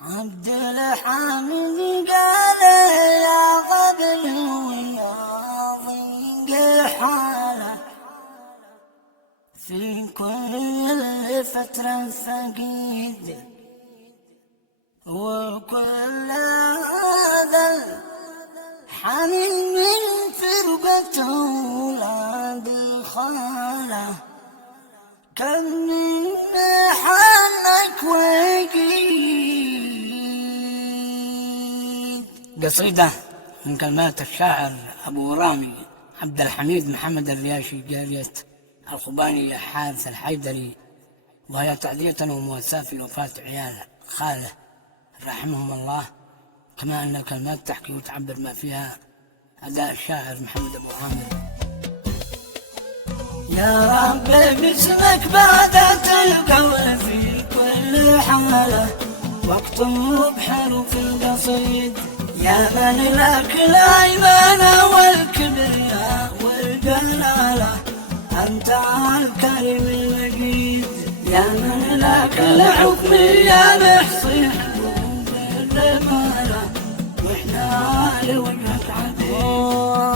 عبد الحميد قال يا قبل ويا ضيق حاله في كل فترة فقيد، وكل هذا الحنين من فرقة أولاد الخالة كم من حنك وقيد. قصيدة من كلمات الشاعر أبو رامي عبد الحميد محمد الرياشي جارية الخباني حارث الحيدري، وهي تعزية ومواساة في وفاة عيال خاله رحمهم الله، كما أن الكلمات تحكي وتعبر ما فيها أداء الشاعر محمد أبو عامر. يا رب باسمك بعدت القول في كل حالة، واكتب حروف القصيد يا من لك الأيمان والكبرياء والجلالة، أنت الكريم المجيد يا من لك الحكم يا محصي حبوب الرمالة، وإحنا لوجهك عبيد.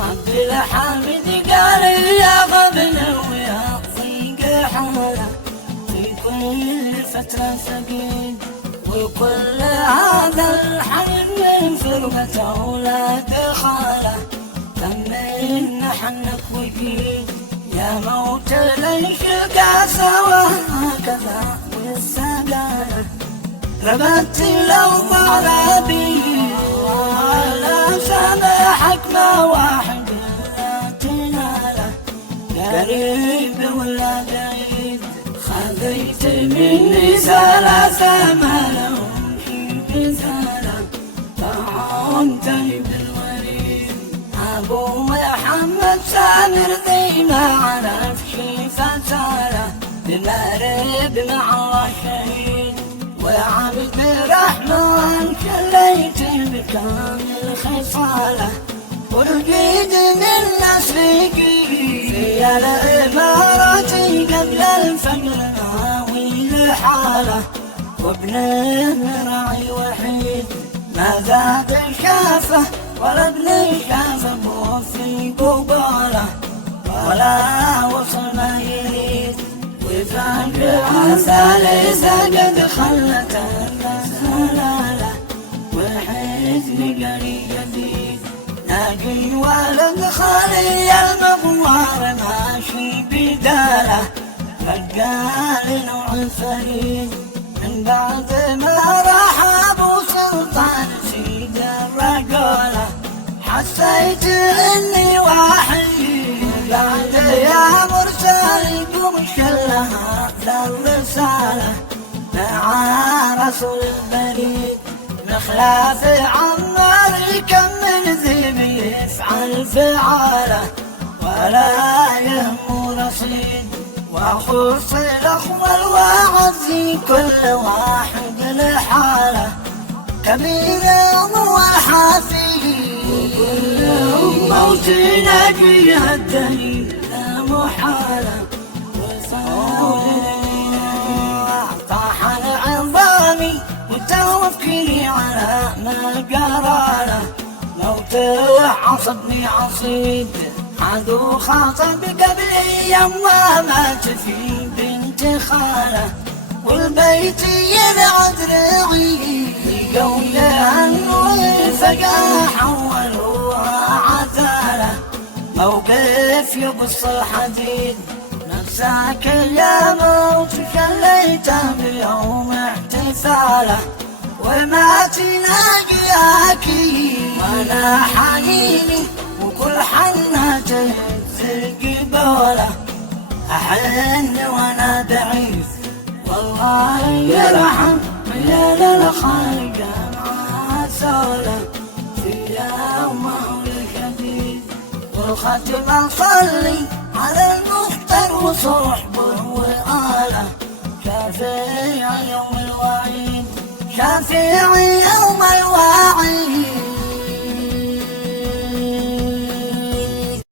عبد الحميد قال يا غبن ويا ضيق حالة في كل فترة فقيد، وكل هذا الحنين من فرقة أولاد خالة تمين حنك وجيد. يا موت ليش قاسى وهكذا والسقالة ربت لو ضربي ولا سامحك ما واحد لا تناله، قريب ولا بعيد خذيت مني ثلاثة ما لهم مثاله، طعمتني بالوريد أبو محمد سامر ذي ما عرف شي فتاله، بمرب مع الله شهيد وعبد الرحمن كليت بكامل خصاله، ولقيت من نسلكي في الإمارة قبل الفجر ناوي لحاله، وابن راعي وحيد ما زاد شافه ولا ابن شافه في قباله، ولا وصل ما يريد وفجأة ثالثة قد خلت الرسالة، وحزن قري جديد ناقي ولد خالي المغوار ماشي بداله، فقال نوع الفريد من بعد ما راح ابو سلطان سيد الرجاله، حسيت اني وحيد بعد يا مرسل قم شلها للرساله مع رسول البريد مخلاف عمار كم من ذيب يفعل فعاله، ولا يهم رصيد وخص الاخوه الواعظي كل واحد لحاله، كبير وحافي وكلهم موت ناجي الدليل لا محاله، طاح عظامي وتوكلي على ما قراله، موت عصبني عصيد عدو خاطب قبل ايام ومات في بنت خاله، والبيت يبعد رعي قولها انه فجأة حولوها عتاله، موقف يقص الحديد نفسك يا موت خليته بيوم احتفاله، وما تلاقيك وانا حنيني وكل حنة تهز قباله، احن وانا بعيد والله يرحم ليل الخلق مع سوله، في يومه الشديد والختم صلي على المختار وصحبه وآله، شافع يوم الوعيد شافع يوم الوعيد